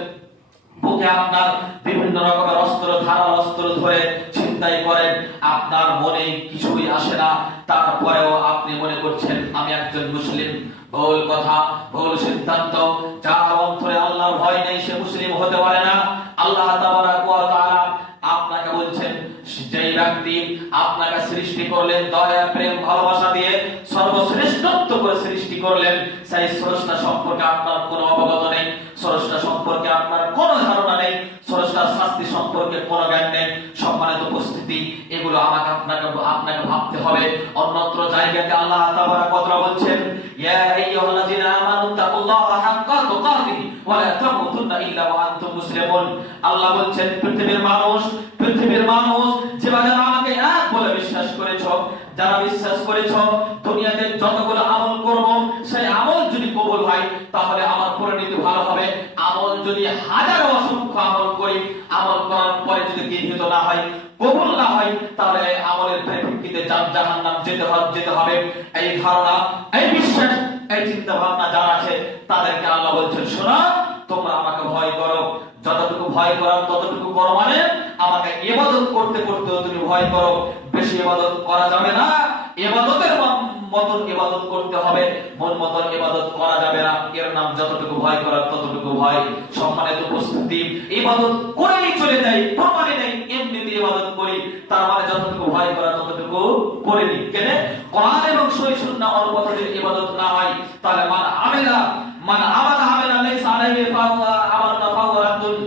বুকে আপনার বিভিন্ন রকমের ধারাল অস্ত্র ধরে ছিনতাই করেন, আপনার মনে কিছুই আসে না, তারপরেও আপনি মনে করছেন আমি একজন মুসলিম। ভুল কথা, ভুল সিদ্ধান্ত। যার অন্তরে আল্লাহর ভয় নেই সে মুসলিম হতে পারে না। আল্লাহ তাবারক ওয়া তাআলা আপনাকে বলছেন, যেই ব্যক্তি আপনাকে সৃষ্টি করলেন দয়া, প্রেম, ভালোবাসা দিয়ে সর্বশ্রেষ্ঠত্ব করে সৃষ্টি করলেন, সেই স্রষ্টা সম্পর্কে আপনার কোনো অবগত নেই, স্রষ্টা সম্পর্কে আপনার কোনো ধারণা নেই, স্রষ্টার শাস্তি সম্পর্কে কোনো জ্ঞান নেই, এগুলো আমাকে আপনাকে ভাবতে হবে। অন্যত্র জায়গাতে আল্লাহ তাবারাক ওয়া তাআলা বলছেন, ইয়া আইয়ুহাল্লাযীনা আমানু তাকুল্লাহা হাক্কা তুকাতিহি ওয়া লা তামুতুন্না ইল্লা ওয়া আনতুম মুসলিমুন। আল্লাহ বলছেন, পৃথিবীর মানুষ যারা আমাকে এক বলে বিশ্বাস করেছো, যারা বিশ্বাস করেছো দুনিয়াতে যতগুলো আমল করব সেই আমল যদি কবুল হয় তাহলে আমার পরিণতি ভালো হবে। আমল যদি হাজারো অসংখ্য আমল করি, আমল করার পরে যদি গৃহীত না হয়, কবুল না হয়, তাহলে এই আমলের পরিপ্রেক্ষিতে জাহান্নাম যেতে হবে। এই ধারণা, এই বিশ্বাস, এই চিন্তা ভাবনা যারা আছে তাদেরকে আল্লাহ বলছেন, শোনো তোমরা আমাকে ভয় করো, যতটুকু ভয় করার ততটুকু করো, মানে আমাকে ইবাদত করতে করতে তুমি ভয় করো। বেশি ইবাদত করা যাবে না, ইবাদতের মতন ইবাদত করতে হবে, মন মতন ইবাদত করা যাবে না। এর নাম যতটুকু ভয় করার ততটুকু ভয়। সম্মানিত উপস্থিতি, ইবাদত করেই চলে যাই, প্রমাণে নেই, এমনিতে ইবাদত করি, তার মানে যতটুকু ভয় করার ততটুকু করে নি। কেন? কোরআন এবং সহিহ সুন্নাহ অনুপাতে যদি ইবাদত না হয়, তাহলে মান আমালা লাইসা আলাইহি আমালুনা ফাহুয়া রাদ্দুন।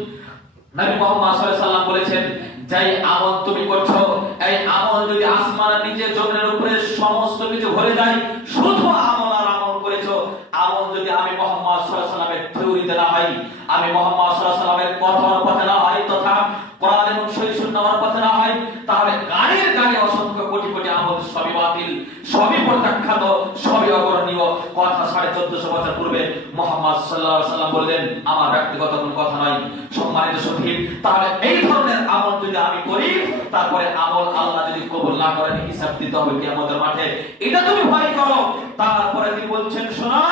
নবী মুহাম্মদ সাল্লাল্লাহু আলাইহি ওয়াসাল্লাম বলেছেন, যেই আমল তুমি করছো, এই আমল যদি আসমানের নিচে জমিনের উপরে সমস্ত কিছু ভরে যায়, শুধু আমল আর আমল করেছো, আমল যদি আমি মুহাম্মদ সাল্লাল্লাহু আলাইহি ওয়াসাল্লামের থিওরিতে না হয়, আমি মুহাম্মদ সাল্লাল্লাহু আলাইহি ওয়াসাল্লামের কথার পথে না হয়, তথা কোরআন এবং সহিহ সুন্নাহর পথে না হয়, তাহলে গাড়ি অসংখ্য কোটি কোটি আমল সবই বাতিল, সবই প্রত্যাখ্যাত, সবই অগ্রহণীয়। কথা 1450 বছর পূর্বে মুহাম্মদ সাল্লাল্লাহু আলাইহি ওয়াসাল্লাম বললেন, আমার ব্যক্তিগত কোনো কথা নয়। সম্মানিত সুধী, তাহলে এই ধরনের আমল যদি আমি করি, তারপরে আমল আল্লাহ যদি কবুল না করেন, হিসাব দিতে হবে কিয়ামতের মাঠে। এটা তুমি ভয় করো। তারপরে তিনি বলছেন, শোনো,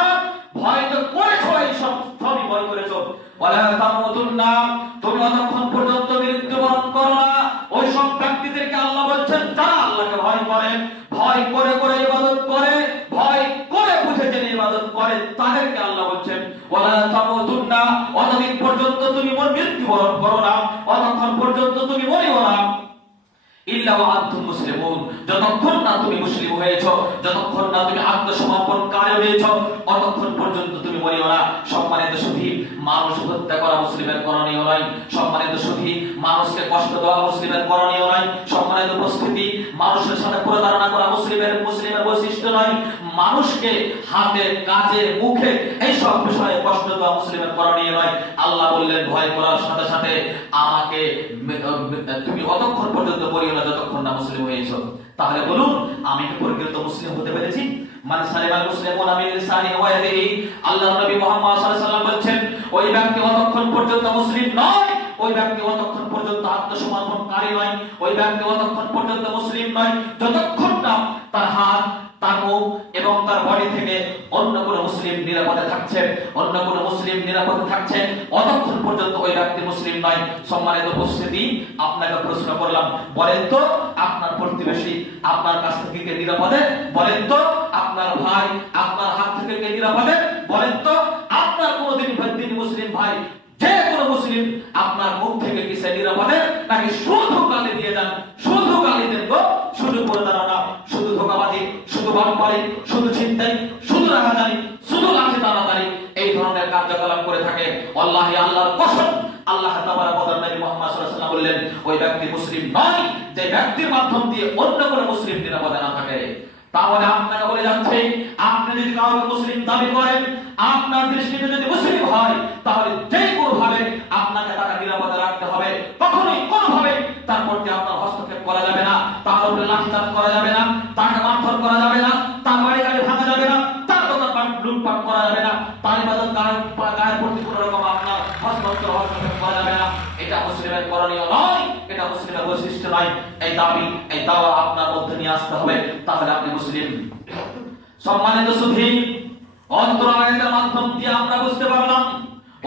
ভয় তো করেছো, এই সবই ভয় করেছো, ওয়ালা তামুতুন্না, তুমি যতক্ষণ পর্যন্ত মৃত্যুবরণ করো না। ওই সব ব্যক্তিদেরকে আল্লাহ বলছেন যারা আল্লাহকে ভয় করে, ভয় করে ইবাদত করে, ভয় করে বুঝে জেনে ইবাদত করে, তাদেরকে আল্লাহ বলছেন ওয়ালা তামুতুন্না, অতদিন পর্যন্ত তুমি মৃত্যুবরণ করো না, অতক্ষণ পর্যন্ত তুমি মরিও না, ইল্লা ওয়া আনতুম মুসলিমুন, যতক্ষণ না তুমি মুসলিম হয়েছো, যতক্ষণ না তুমি আত্মসমর্পণকারী হয়েছো, অতক্ষণ পর্যন্ত তুমি মরিও না। সম্মানিত সুধী, মানুষ হত্যা করা মুসলিমের করণীয় নয়। সম্মানিত সুধী, মানুষকে কষ্ট দেওয়া মুসলিমের করণীয় নয়। সম্মানিত উপস্থিতি, মানুষের সাথে প্রতারণা করা মুসলিমের বৈশিষ্ট্য নয়। মানুষকে হাতে, কাজে, মুখে এই সব বিষয়ে কষ্ট দেওয়া মুসলিমের করণীয় নয়। আল্লাহ বললেন, ভয় করার সাথে সাথে আমাকে তুমি অতক্ষণ পর্যন্ত মরিও না যতক্ষণ না মুসলিম হয়েছো। তাহলে বলুন, আমি কি প্রকৃত মুসলিম হতে পেরেছি? মান সালিমাল মুসলিমুনা মিন লিসানিহি ওয়া ইয়াদিহি, আল্লাহর নবী মুহাম্মদ সাল্লাল্লাহু আলাইহি ওয়াসাল্লাম বলেন, ওই ব্যক্তি অতক্ষণ পর্যন্ত মুসলিম নয়, ওই ব্যক্তি অতক্ষণ পর্যন্ত আত্মসমর্পণকারী নয়, ওই ব্যক্তি অতক্ষণ পর্যন্ত মুসলিম নয় যতক্ষণ না তার হাত, তার মুখ এবং তার বডি থেকে অন্য কোন মুসলিম নিরাপদে থাকছে, অন্য কোন মুসলিম নিরাপদে থাকছে, অতক্ষণ পর্যন্ত ওই ব্যক্তি মুসলিম নয়। সম্মানিত উপস্থিতি, আপনাকে প্রশ্ন করলাম, বলেন তো আপনার প্রতিবেশী আপনার কাছ থেকে কে নিরাপদে? বলেন তো আপনার ভাই আপনার হাত থেকে কে নিরাপদে? বলেন তো আপনার কোনদিন মুসলিম ভাই, যে কোনো মুসলিম আপনার মুখ থেকে কি সে নিরাপদে? নাকি শুধু গালি দিয়ে যান, শুধু গালি দেন গো, শুধু প্রতারণা, শুধু ধোঁকাবাজি, শুধু বাটপারি, শুধু ছিনতাই, শুধু রাহাজানি, শুধু লাঠি টানাটানি, এই ধরনের কার্যকলাপ করে থাকে। আল্লাহি, আল্লাহর কসম, আল্লাহ তাবারাক ওয়া তাআলা নবী মুহাম্মদ সাল্লাল্লাহু আলাইহি ওয়াসাল্লাম বললেন, ওই ব্যক্তি মুসলিম নয় যে ব্যক্তির মাধ্যম দিয়ে অন্য কোনো মুসলিম নিরাপদে না থাকে। তাহলে আপনাকে বলে যাচ্ছে, আপনি যদি কাউকে মুসলিম দাবি করেন, আপনার দৃষ্টিতে যদি মুসলিম হয়, তাহলে যে কোনো ভাবে আপনাকে তাকে নিরাপদে রাখতে হবে। কখনোই কোনোভাবে তার প্রতি আপনার হস্তক্ষেপ করা যাবে না, তার উপরে লাঠিচার্জ করা যাবে না, তাকে মারধর করা যাবে না, তার বাড়ি গাড়ি ভাঙা যাবে না, তার দোকান লুটপাট করা যাবে না, তার ইবাদত গায়ের প্রতি কোনো রকম আপনার হস্তক্ষেপ করা যাবে না। এটা মুসলিমের করণীয় নয়, এটা মুসলিমের বৈশিষ্ট্য নয়। এই দাবি, এই দাওয়া আপনার মধ্যে নিয়ে আসতে হবে, তাহলে আপনি মুসলিম। সম্মানিত সুধী, অন্তর আয়াতের মাধ্যম দিয়ে আমরা বুঝতে পারলাম,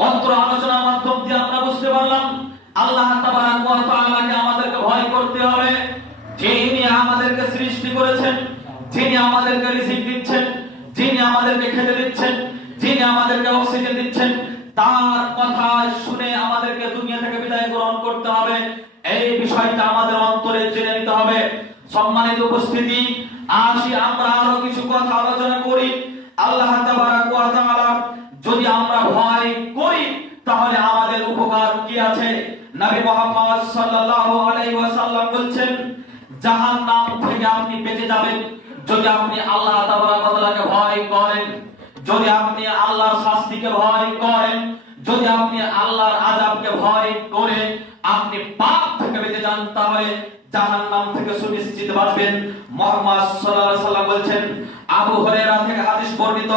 অন্তর আলোচনার মাধ্যম দিয়ে আমরা বুঝতে পারলাম, আল্লাহ তাবারাক ওয়া তাআলাকে আমাদেরকে ভয় করতে হবে, যিনি আমাদেরকে সৃষ্টি করেছেন, যিনি আমাদেরকে রিজিক দিচ্ছেন, যিনি আমাদেরকে খেতে দিচ্ছেন, যিনি আমাদেরকে অক্সিজেন দিচ্ছেন, তার কথা শুনে আমাদেরকে দুনিয়া থেকে বিদায় গ্রহণ করতে হবে। এই বিষয়টা আমাদের অন্তরে জেনে নিতে হবে। সম্মানিত উপস্থিতি, আসি আমরা আরো কিছু কথা আলোচনা করি। আল্লাহ তাবারাক ওয়া তাআলা যদি আমরা ভয় করি, তাহলে আমাদের উপকার কি আছে? নবী মুহাম্মদ সাল্লাল্লাহু আলাইহি ওয়াসাল্লাম বলেন, জাহান্নাম থেকে আপনি বেঁচে যাবেন যদি আপনি আল্লাহ তাবারক ওয়া তাআলাকে ভয় করেন, যদি আপনি আল্লাহর শাস্তিকে ভয় করেন, যদি আপনি আল্লাহর আযাবকে ভয় করে আপনি পাপ থেকে বেঁচে যান, তাহলে জাহান্নাম থেকে সুনিশ্চিত বাঁচবেন। মুহাম্মদ সাল্লাল্লাহু আলাইহি ওয়াসাল্লাম বলেছেন, আবু হুরায়রা থেকে হাদিস বর্ণিত,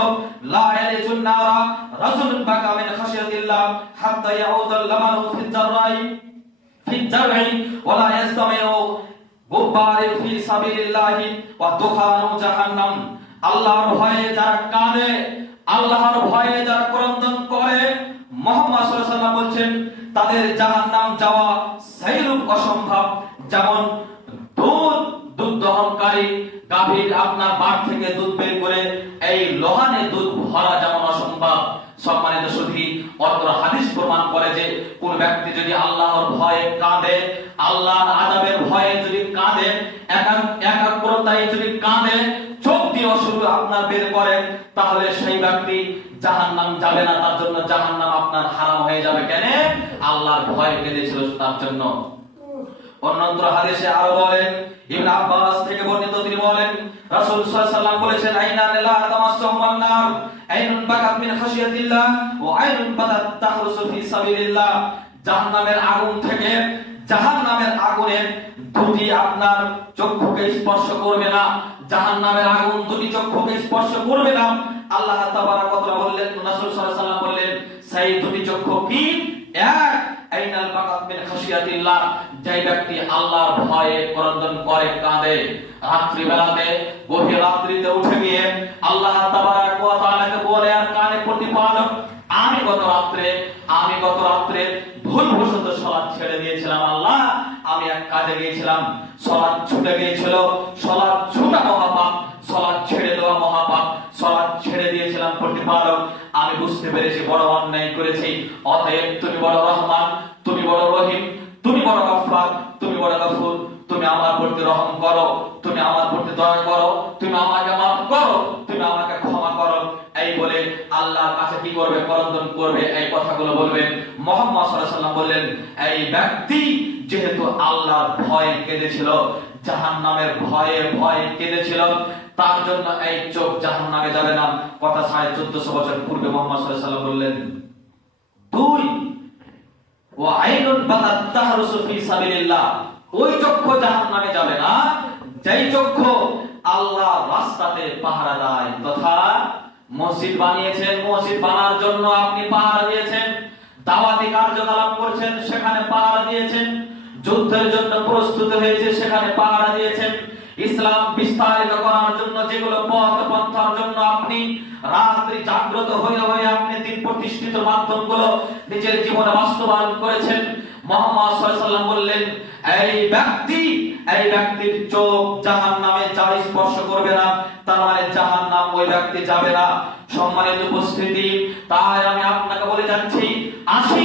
লা ইয়ালিজুন নারা রাজুলুন বাকা মিন খাশিয়াতিল্লাহ হাত্তা ইয়াউদাল লামানু ফিল জার'i ওয়া লা ইয়াসতামিউ গুব্বারি ফি সাবিলিল্লাহি ওয়া দুখানু জাহান্নাম। আল্লাহর ভয়ে যারা কাঁদে, আল্লাহর ভয়ে যারা ক্রন্দন করে, মুহাম্মদ সাল্লাল্লাহু আলাইহি ওয়াসাল্লাম বলেন তাদের জাহান্নাম যাওয়া সেইরূপ অসম্ভব যেমন দুধ দহনকারী গাভীর আপনার বাট থেকে দুধ বের করে এই লোহানে দুধ ভরা যেমন অসম্ভব। সম্মানিত সুধী, অত্র হাদিস প্রমাণ করে যে কোন ব্যক্তি যদি আল্লাহর ভয়ে কাঁদে, আল্লাহর আযাবের ভয়ে যদি কাঁদে, একাগ্রতায় যদি কাঁদে, চোখ দিয়ে শুধু আপনার বের করে, তাহলে সেই ব্যক্তি জাহান্নাম যাবে না, তার জন্য জাহান্নাম আপনার হারাম হয়ে যাবে। কেন? আল্লাহর ভয় কেঁদেছিল তার জন্য। অন্যত্র হাদিসে আরো বলেন, ইবনে আব্বাস থেকে বর্ণিত, তিনি বলেন রাসূল সাল্লাল্লাহু আলাইহি ওয়াসাল্লাম বলেছেন, আইনা লা তামাসসুহুম নার আইনুন বাকাত মিন খাশিয়াতিল্লাহ ওয়া আইনুন বাতাত তাহরুসু ফি সাবিলিল্লাহ। জাহান্নামের আগুন থেকে, জাহান্নামের আগুনের দুটি আপনার চক্ষুকে স্পর্শ করবে না, জাহান্নামের আগুন দুটি চক্ষুকে স্পর্শ করবে না। আল্লাহ তাবারক ওয়া তাআলা বললেন, রাসূল সাল্লাল্লাহু আলাইহি ওয়াসাল্লাম বললেন, সেই দুটি চক্ষু কি? এক, আইনাল বাকাত মিন খাশিয়াতিল্লাহ, যে ব্যক্তি আল্লাহর ভয়ে ক্রন্দন করে, কাঁদে, রাত্রি বেলাতে, গভীর রাত্রিতে উঠে গিয়ে আল্লাহ তাবারক ওয়া তাআলাকে বলে আর কানে প্রতিপাদক, আমি গত রাত্রে ভুলবশত সালাত ছেড়ে দিয়েছিলাম আল্লাহ, আমি এক কাজে গিয়েছিলাম, সালাত ছুটে গিয়েছিল, সালাত ছুটা মহাপাপ, সালাত ছেড়ে দেওয়া মহাপাপ, সালাত ছেড়ে দিয়েছিলাম প্রতিপাদক, আমি বুঝতে পেরেছি বড় অন্যায় করেছি, অতএব তুমি বড় রহমান, তুমি বড় রহিম, তুমি বড় গফফার, তুমি বড় গফুর, তুমি আমার প্রতি রহম করো, তুমি আমার প্রতি দয়া করো, তুমি আমাকে মাফ করো, তুমি আমাকে ক্ষমা করো। এই বলে আল্লাহর কাছে কি করবে? ক্রন্দন করবে, এই কথাগুলো বলবেন। মুহাম্মদ সাল্লাল্লাহু আলাইহি ওয়াসাল্লাম বললেন, এই ব্যক্তি যেহেতু আল্লাহর ভয়ে কেঁদেছিল, জাহান্নামের ভয়ে কেঁদেছিল, তার জন্য এই চোখ জাহান্নামে যাবে না। কথা 1450 বছর পূর্বে মুহাম্মদ সাল্লাল্লাহু আলাইহি ওয়াসাল্লাম বললেন। দুই, ওয়া আইনুন বাতাত তাহরুসু ফি সাবিলিল্লাহ, ওই চক্ষু জাহান্নামে যাবে না যেই চক্ষু আল্লাহর রাস্তাতে পাহারা দেয়। তথা মসজিদ বানিয়েছেন, মসজিদ বানার জন্য আপনি পাহারা দিয়েছেন, দাওয়াতি কার্যকলাপ করছেন, সেখানে পাহারা দিয়েছেন, যুদ্ধের জন্য প্রস্তুত হয়েছে, সেখানে পাহারা দিয়েছেন, ইসলাম বিস্তারিত করার জন্য যেগুলো পথ পন্থার জন্য আপনি রাত্রি জাগ্রত হয়ে আপনি দিন প্রতিষ্ঠিত মাধ্যমগুলো নিজের জীবনে বাস্তবায়ন করেছেন। মুহাম্মদ সাল্লাল্লাহু আলাইহি ওয়াসাল্লাম বললেন, এই ব্যক্তির চোখ জাহান্নামে যাবে, স্পর্শ করবে না, তার মানে জাহান্নাম ওই ব্যক্তি যাবে না। সম্মানিত উপস্থিতি, তাই আমি আপনাকে বলে যাচ্ছি, আসি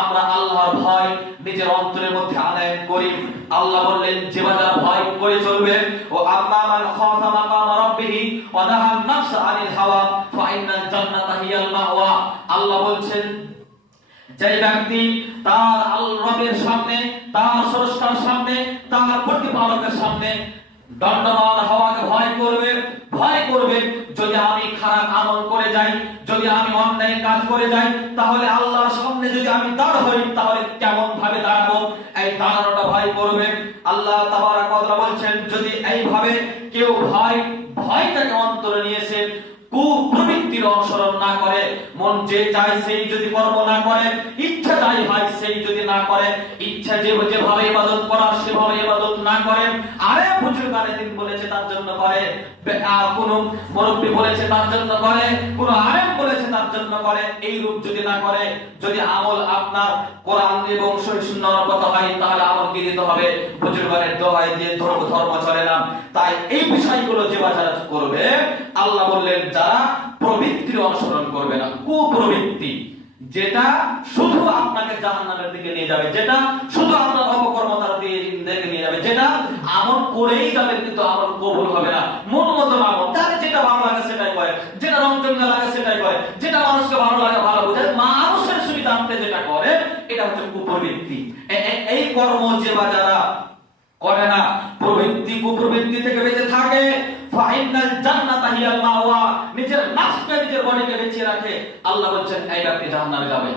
আমরা আল্লাহর ভয় নিজের অন্তরের মধ্যে আনয়ন করি। আল্লাহ বললেন, যে বান্দা ভয় করে চলবে, ও আম্মা মান খাফা মাকাম রাব্বিহি ওয়া নাহান নাফসা আনিল হাওয়া ফা ইন্নাল জান্নাতা হিয়াল মাওয়া। আল্লাহ বলছেন, যে ব্যক্তি তার রবের সামনে, তার স্রষ্টার সামনে, তার প্রতিপালকের সামনে দণ্ডমান হওয়াকে ভয় করবে, যদি আমি খারাপ আমল করে যাই, যদি আমি অন্যায় কাজ করে যাই, তাহলে আল্লাহর সামনে যদি আমি দাঁড় হই, তাহলে কেমন ভাবে দাঁড়াবো, এই দাঁড়ানোটা ভয় করবে। আল্লাহ তাবারক ওয়া তাআলা বলছেন, যদি এইভাবে কেউ ভয়টাকে অন্তরে নিয়েছে, কুপ্রবৃত্তির অনুসরণ না করে, মন যে চায় সেই যদি কর্ম না করে, ইচ্ছা যাই হয় সেই যদি না করে, ইচ্ছা যেভাবে ইবাদত করার সেভাবে ইবাদত না করে, আরে বুজুর্গানে দিন বলেছে তার জন্য করে, কোন মুরব্বি বলেছে তার জন্য করে, কোন আলেম বলেছে তার জন্য করে, এই রূপ যদি না করে, যদি আমল আপনার কোরআন এবং সহিহ সুন্নাহর মত হয়, তাহলে আমল গৃহীত হবে। বুজুর্গানের দোহাই দিয়ে ধর্ম চলে না। তাই এই বিষয়গুলো যে বাজার করবে, আল্লাহ বললেন, যারা প্রবৃত্তির অনুসরণ করবে না, কুপ্রবৃত্তি, যেটা শুধু আপনাকে জাহান্নামের দিকে নিয়ে যাবে, যেটা শুধু আপনার অপকর্মতার দিকে নিয়ে যাবে, যেটা আমল করেই যাবে কিন্তু আমল কবুল হবে না, মন মতো আমল, তার যেটা ভালো লাগে সেটাই করে, যেটা রংচঙ্গা লাগে সেটাই করে, যেটা মানুষকে ভালো লাগে ভালো বোঝায়, মানুষের সুবিধার্থে যেটা করে, এটা হচ্ছে কুপ্রবৃত্তি। এই কর্ম যে বা যারা করে না, প্রবৃত্তি কুপ্রবৃত্তি থেকে বেঁচে থাকে, ফাইনাল জান্নাতা হিয়াল মাওয়া, নিজের নাফসকে নিজের বডিকে বেঁচিয়ে রাখে, আল্লাহ বলছেন এই ব্যক্তি জাহান্নামে যাবে,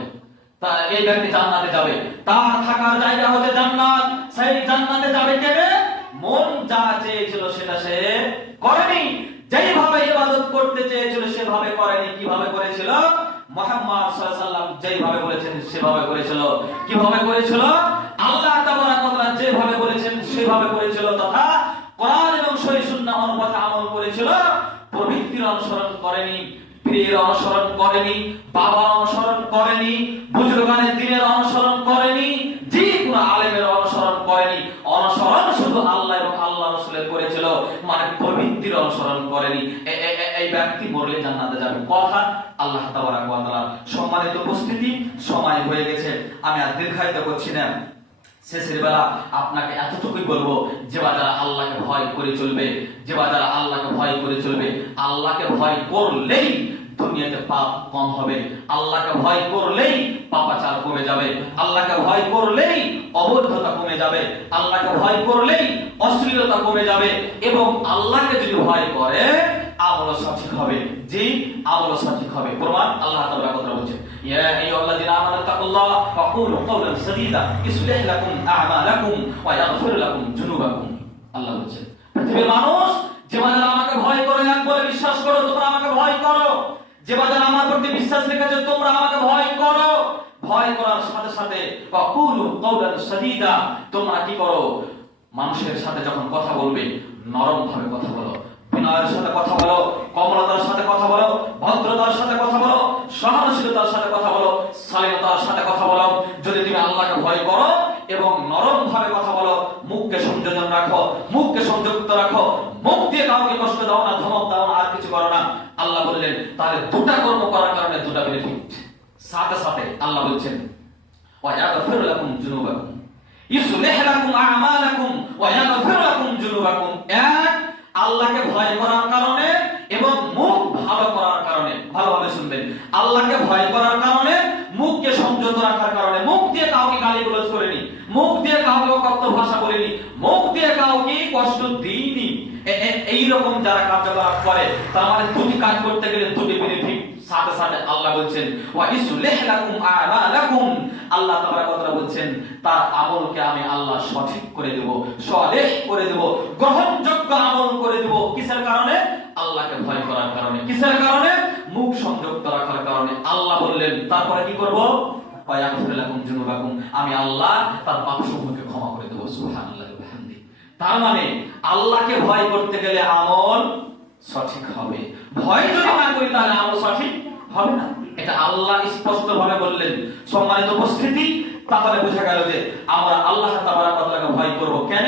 তা এই ব্যক্তি জান্নাতে যাবে, তার থাকার জায়গা হচ্ছে জান্নাত। সেই জান্নাতে যাবে কেন? মন যা চেয়েছিল সেটা সে করেনি, যেইভাবে ইবাদত করতে চেয়েছিল সেভাবে করেনি। কিভাবে করেছিল? মুহাম্মদ সাল্লাল্লাহু আলাইহি ওয়াসাল্লাম যেইভাবে বলেছেন সেভাবে করেছিল। কিভাবে করেছিল? আল্লাহ তাবারাক ওয়া তাআলা যেভাবে বলেছেন সেভাবে করেছিল, তথা কোরআন এবং সহিহ সুন্নাহ অনুপাতে আমল করেছিল। প্রবৃত্তির অনুসরণ করেনি, পীরের অনুসরণ করেনি, বাবার অনুসরণ করেনি, বুজুর্গানের দ্বীনের অনুসরণ করেনি, যে কোনো আলেমের অনুসরণ করেনি। অনুসরণ শুধু আল্লাহ এবং আল্লাহ রাসূলের করেছিল, মানে প্রবৃত্তির অনুসরণ করেনি। এই ব্যক্তি মরলে জান্নাতে যাবে। কথা আল্লাহ তাবারাক ওয়া তাআলা। সম্মানিত উপস্থিতি, সময় হয়ে গেছে, আমি আর দীর্ঘায়িত করছি না। শেষের বেলা আপনাকে এতটুকুই বলবো, যে যারা আল্লাহকে ভয় করে চলবে, যে যারা আল্লাহকে ভয় করে চলবে, আল্লাহকে ভয় করলেই দুনিয়াতে পাপ কম হবে, আল্লাহকে ভয় করলেই পাপাচার কমে যাবে, আল্লাহকে ভয় করলেই অবৈধতা কমে যাবে, আল্লাহকে ভয় করলেই অশ্লীলতা কমে যাবে, এবং আল্লাহকে যদি ভয় করে আমল সঠিক হবে। জি, আমল সঠিক হবে। প্রমাণ আল্লাহ তাআলা কথা বলছেন, ইয়া আইয়ুহাল্লাযীনা আমানু তাকুল্লাহ ওয়া কুলু কাওলান সাদীদা ইসলিহ লাকুম আ'মালাকুম ওয়া ইয়াগফির লাকুম যুনুবাকুম। আল্লাহ বলছেন, পৃথিবীর মানুষ, যে যারা আমাকে ভয় করে, একবার বিশ্বাস করো তোমরা আমাকে ভয় করো, যে যারা আমার প্রতি বিশ্বাস রেখেছো তোমরা আমাকে ভয় করো। ভয় করার সাথে সাথে ওয়া কুলু কাওলান সাদীদা, তোমরা কি করো? মানুষের সাথে যখন কথা বলবে নরম ভাবে কথা বলো, বিনয়ের সাথে কথা বলো, কোমলতার সাথে কথা বলো, ভদ্রতার সাথে কথা বলো, সহনশীলতার সাথে কথা বলো, শালীনতার সাথে কথা বলো। যদি তুমি আল্লাহকে ভয় করো এবং নরম ভাবে কথা বলো, মুখকে সংযোজন রাখো, মুখকে সংযুক্ত রাখো, মুখ দিয়ে কাউকে কষ্ট দাও না, ধমক দাও না, আর কিছু করো না, আল্লাহ বললেন তাহলে দুটা কর্ম করার কারণে দুটা বেনিফিট। সাথে সাথে আল্লাহ বলছেন ওয়া ইয়াগফির লাকুম যুনুবাকুম, ইসলিহ লাকুম আ'মালাকুম ওয়া ইয়াগফির লাকুম যুনুবাকুম। এক, আল্লাহকে ভয় করার কারণে এবং মুখ ভালো করার কারণে, ভালোভাবে শুনবেন, আল্লাহকে ভয় করার কারণে, মুখকে সংযত রাখার কারণে, মুখ দিয়ে কাউকে গালিগালাজ করেনি, মুখ দিয়ে কাউকে অকথ্য ভাষা বলেনি, মুখ দিয়ে কাউকে কষ্ট দিইনি, এইরকম যারা কার্যকলাপ করে, তার মানে দুটি কাজ করতে গেলে দুটি বেনিফিট। সাথে সাথে আল্লাহ বলছেন ওয়া ইসলিহ লাকুম আ'মালাকুম, আল্লাহ তাবারাক ওয়া তাআলা বলছেন তার আমলকে আমি আল্লাহ সঠিক করে দেব, সলেহ করে দেব, গ্রহণযোগ্য আমল করে দেব। কিসের কারণে? আল্লাহকে ভয় করার কারণে। কিসের কারণে? মুখ সংযুক্ত রাখার কারণে। আল্লাহ বললেন তারপরে কি করব? ওয়া ইয়াগফির লাকুম যুনুবাকুম, আমি আল্লাহ তার পাপসমূহকে ক্ষমা করে দেব। সুবহানাল্লাহি ওয়া বিহামদিহি। তার মানে আল্লাহকে ভয় করতে গেলে আমল সঠিক হবে, ভয় যদি না করি তাহলে আমল সঠিক হবে না। এটা আল্লাহ স্পষ্ট ভাবে বললেন। সম্মানিত উপস্থিতি, তাহলে বোঝা গেল যে আমরা আল্লাহ তাবারাক ওয়া তাআলাকে ভয় করব কেন?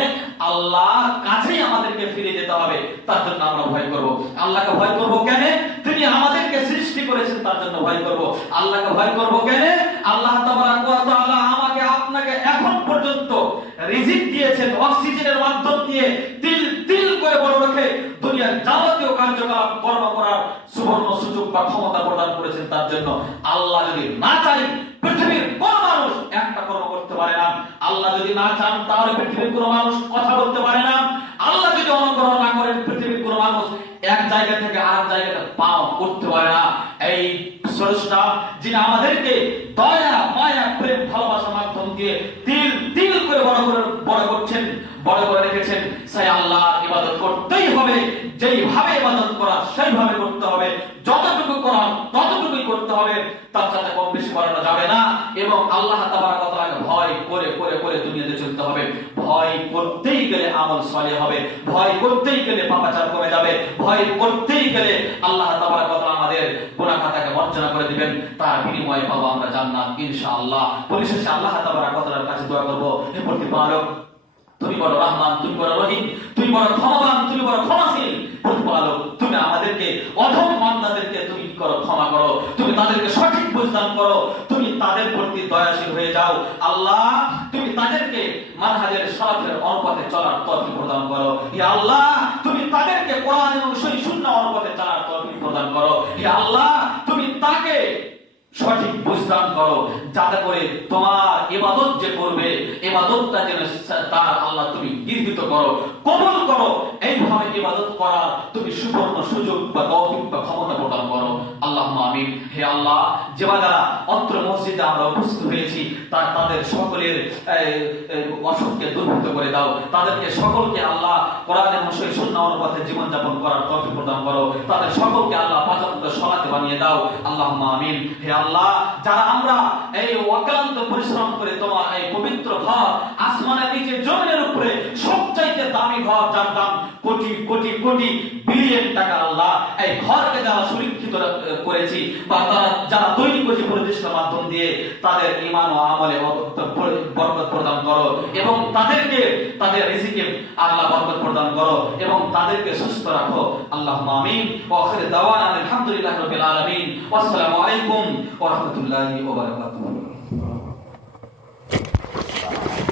আল্লাহর কাছেই আমাদেরকে ফিরে যেতে হবে, তার জন্য আমরা ভয় করব। আল্লাহকে ভয় করব কেন? তিনি আমাদেরকে সৃষ্টি করেছেন, তার জন্য ভয় করব। আল্লাহকে ভয় করব কেন? আল্লাহ তাবারাক ওয়া তাআলা আমাকে আপনাকে এখন পর্যন্ত রিজিক দিয়েছেন, অক্সিজেনের মাধ্যম দিয়ে তিল তিল করে বড় রেখে দুনিয়ার যাবতীয় কার্যকলাপ কর্ম করার সুবর্ণ সুযোগ বা ক্ষমতা প্রদান করেছেন, তার জন্য। আল্লাহ যদি না চাই পৃথিবীর কোন মানুষ একটা কর্ম করতে পারে না। আল্লাহ যদি না চান তাহলে পৃথিবীর কোন মানুষ কথা বলতে পারে না। আল্লাহ যদি অনুগ্রহ না করেন পৃথিবীর কোন মানুষ এক জায়গা থেকে আরেক জায়গাতে পাও করতে পারে না। এই স্রষ্টা যিনি আমাদেরকে দয়া মায়া প্রেম ভালোবাসার মাধ্যম দিয়ে তিল তিল করে বড় করছেন, বড় করে রেখেছেন, সেই আল্লাহর ইবাদত করতেই হবে। যেইভাবে ইবাদত করা সেইভাবে করতে হবে, যতটুকু করা ততটুকুই করতে হবে, তার সাথে কম বেশি করানো যাবে না। এবং আল্লাহ তাবারাক ওয়া তাআলাকে ভয় করে করে করে দুনিয়াতে চলতে হবে। ভয় করতেই গেলে আমল সলিহ হবে, ভয় করতেই গেলে পাপাচার কমে যাবে, ভয় করতেই গেলে আল্লাহ তাবারাক ওয়া তাআলা আমাদের গুনাহ খাতাকে মার্জনা করে দিবেন, তার বিনিময়ে পাবো আমরা জান্নাত ইনশাআল্লাহ। পরিশেষে আল্লাহ তাবারাক ওয়া তাআলার কাছে দোয়া করব, হে প্রতিপালক, তুমি বড় রহমান, তুমি বড় রহিম, তুমি বড় ক্ষমাবান, তুমি বড় ক্ষমাশীল। প্রতিপালক, তুমি আমাদেরকে অধম বান্দাদেরকে তুমি কি করো? ক্ষমা করো, তুমি তাদেরকে সঠিক বুঝদান করো, তুমি তাদের প্রতি দয়াশীল হয়ে যাও। আল্লাহ, তুমি তাদেরকে মানহাজের সালাফের অনুপাতে চলার তৌফিক প্রদান করো। হে আল্লাহ, তুমি তাদেরকে কোরআন এবং সহিহ সুন্নাহ অনুপাতে চলার তৌফিক প্রদান করো। হে আল্লাহ, তুমি তাকে সঠিক বুঝদান করো, যাতে করে তোমার ইবাদত যে করবে করবে ইবাদতটা যেন তার আল্লাহ তুমি গৃহীত করো, কবুল করো। এইভাবে ইবাদত করার তুমি সুবর্ণ সুযোগ বা তৌফিক বা ক্ষমতা প্রদান করো। আল্লাহুম্মা আমিন। হে আল্লাহ, যে যারা অত্র মসজিদে আমরা উপস্থিত হয়েছি তাদের সকলের অসুখকে দূরীভূত করে দাও। তাদেরকে সকলকে আল্লাহ কোরআন এবং সুন্নাহ অনুপাতে জীবন যাপন করার তৌফিক প্রদান করো। তাদের সকলকে আল্লাহ পাঁচ ওয়াক্ত সালাত বানিয়ে দাও। আল্লাহুম্মা আমিন। হে আল্লাহ, যারা আমরা এই অক্লান্ত পরিশ্রম করে তোমার এই পবিত্র ঘর, আসমানের নিচে জমিনের উপরে সবচাইতে দামি ঘর, যার দাম কোটি কোটি কোটি বিলিয়ন টাকা, আল্লাহ এই ঘরকে যারা সুরক্ষিত করেছি বা তারা যারা দৈনিক প্রতিষ্ঠার মাধ্যম দিয়ে তাদের ঈমান ও আমলে বরকত প্রদান করো এবং তাদেরকে তাদের রিজিকে আল্লাহ বরকত প্রদান করো এবং তাদেরকে সুস্থ রাখো। আল্লাহুম্মা আমিন। ওয়া আখির দাওয়ানা আলহামদুলিল্লাহি রাব্বিল আলামিন। ওয়া আসসালামু আলাইকুম ওয়া রাহমাতুল্লাহি ওয়া বারাকাতুহু।